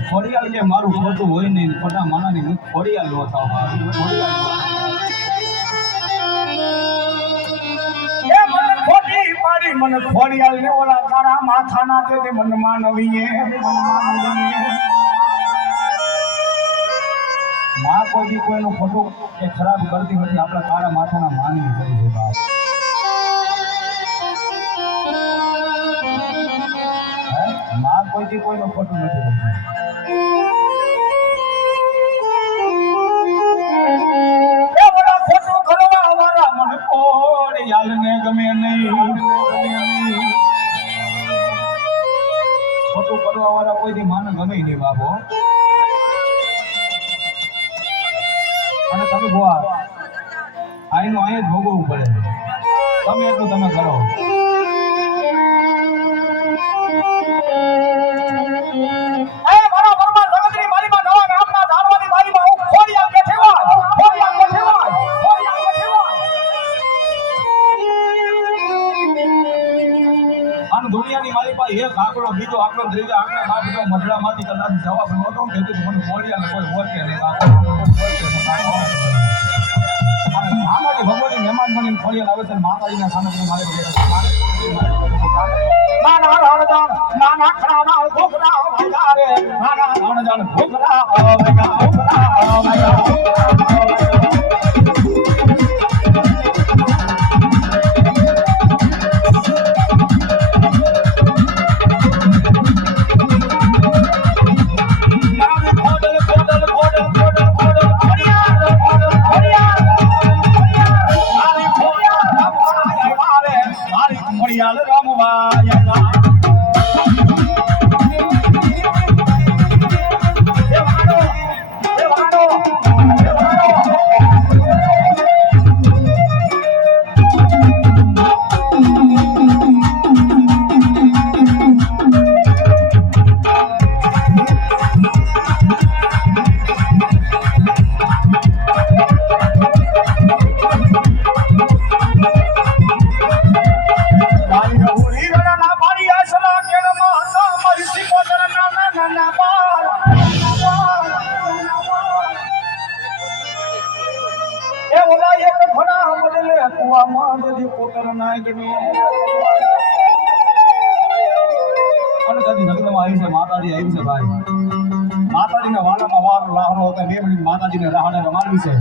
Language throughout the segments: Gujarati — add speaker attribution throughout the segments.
Speaker 1: ખોડિયાલ કે મારું ખોટું હોય નહીં ખોટા માણાની હું ખોડિયાલ નો થાવ મને ખોડિયાલ ને ઓલા તારા માથાના તે તે મન માનવીએ મન માનવીએ માં કોઈ કોઈનો ખોટું કે ખરાબ કરતી નથી આપણા તારા માથાના માની કરી છે બાપ? માં કોઈ કોઈનું ખોટું નથી કરતી. ખોટું કરવા વાળા કોઈ દી માને ગમે નહીં બાબો અને તમે ભોવા. આઈનું અહીંયા જ ભોગવવું પડે. તમે એટલું તમે કરો. બીજો આંકડો ત્રીજો આંકડો ના બીજો કદાચ જવાબ નહોતો. કીધું કે મને નહીં. આ કોઈ ઓળખે નહીં. અને આમાંથી ભગવાનની મહેમાન બનીને ફોડી આવે છે અને માતાજીના સામે મારે નાના રણજાણ નાના ખરાના ઘોઘરા વગારે નાના રણજાણ ઘોઘરા વગા ઘોઘરા વગા બદલે કુવામાં જદી કોતર નાગની અને કદી લગ્નમાં આવી છે, માતાજી આવી છે ભાઈ. માતાજીને વાલામાં વાર રાહડો હતા, બે મિનિટ માતાજીને રાહડે રમાડવી છે.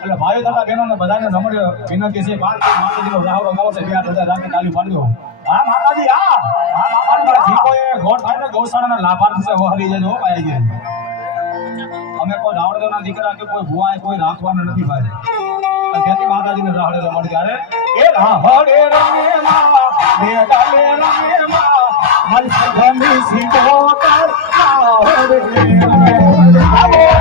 Speaker 1: એટલે ભાઈઓ તથા બહેનોને બધાને રમણીય વિનંતી છે, બાર માતાજીનો રાહડો ગાવો છે, બે બધા રાખી તાલી પાડજો. હા, માતાજી, હા. હા મારા જીકોએ થાય ને ગૌશાળાના લાભાર્થી છે હરી જજો ભાઈ અમે કોઈ રાવણદેવના દીકરા કે કોઈ ભુવા કોઈ રાખવાના નથી ભાઈ. ત્યાંથી માતાજીને રાહડે રમણ ત્યારે એ રાહડે રમે માં બેડાલે રમે માં મારી સગની કર રાહડે રમે.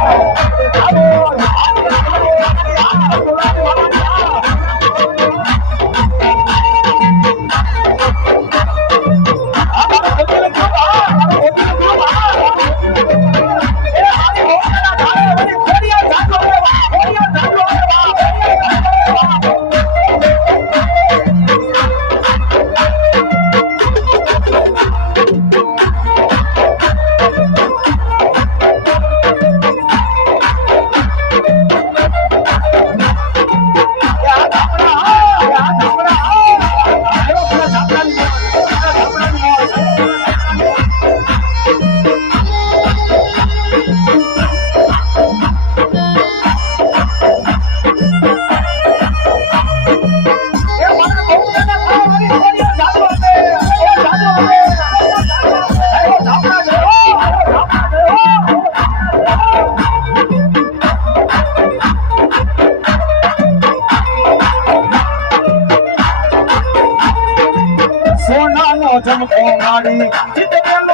Speaker 1: সজল কুমারী জিতে গেল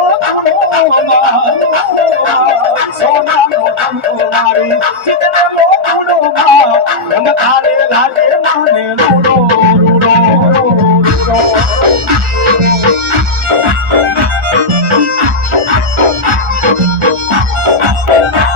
Speaker 1: সোনা সজল কুমারী জিতে Thank you.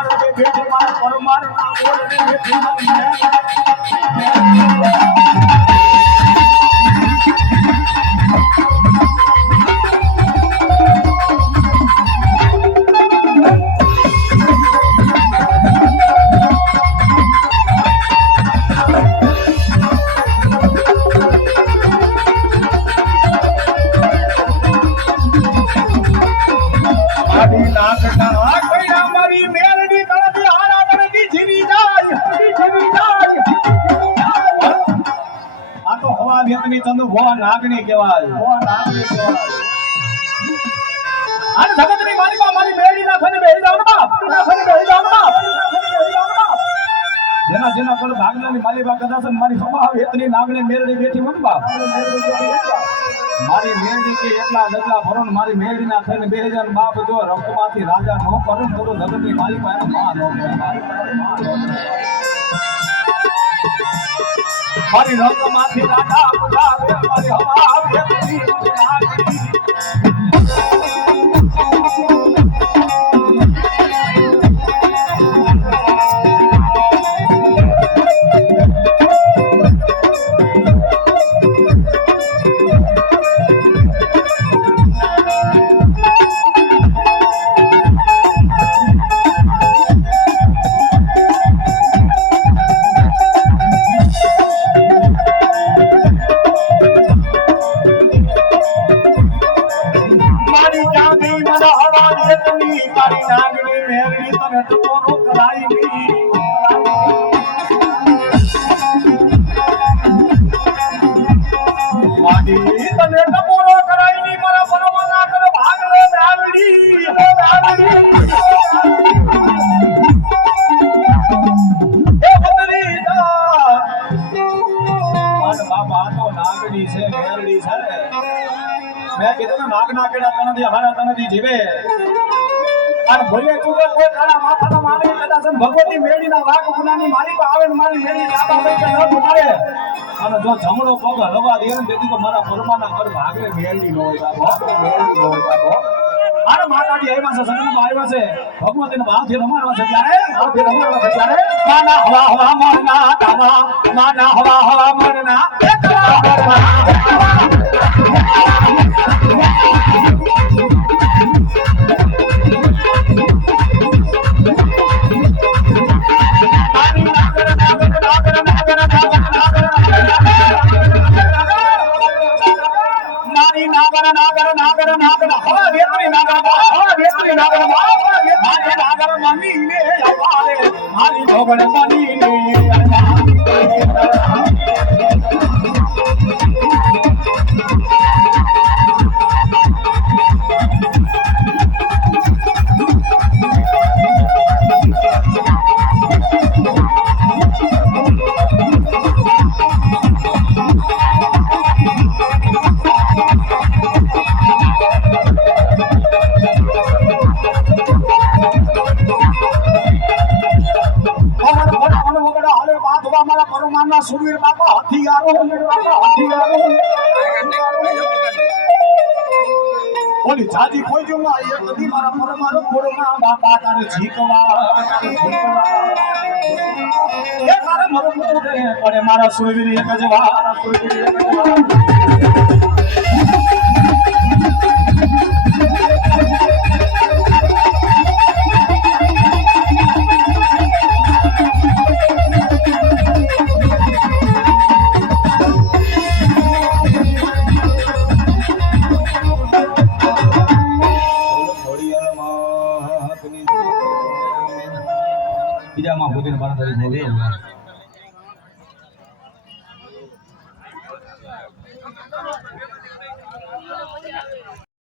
Speaker 1: કામના ધારો કે બેઠી મારા પરમાર નાગણી કહેવાય. ભવા નાગણી કહેવાય. આ જગતની માલિકા મારી મેલડી ના થઈને બેહી જાવ ને બાપ. ના થઈને બેહી જાવ ને બાપ. જેના જેના પર ભાગનાની માલિકા કદાચ મારી સભા આવે એટલી નાગણી મેરડી બેઠી હોય ને બાપ. મારી મેરડી કે એટલા ડગલા ભરો ને મારી મેરડી ના થઈને બે હજાર બાપ જો રક્તમાંથી રાજા નો કરો ને તો જગતની માલિક એનો માં નો કહેવાય. રંગમાંથી રાધા બુલાવે મારી હવા આવે તી નાગરી. અને ભલે ચૂકે કોઈ કાળા માથાના મારી કદાચ ભગવતી મેળીના વાઘ ગુનાની મારી પાસે આવે ને મારી મેળી આબા પૈસે ન ગુમાડે અને જો જમણો પગ હલવા દે ને તેથી તો મારા પરમાના ઘર ભાગે મેળવી ન હોય બાપો અરે માતાજી આવ્યા છે સગનમાં આવ્યા છે. ભગવતીને ભાવથી રમાડવા છે ત્યારે? ભાવથી રમાડવા છે ત્યારે? માના હવા હવા મરના તામા માના હવા હવા મરના. હવા વેતરી નાગર મારી કોઈ જો મારા પરમારો એક જ વાર સુરવીર એક જ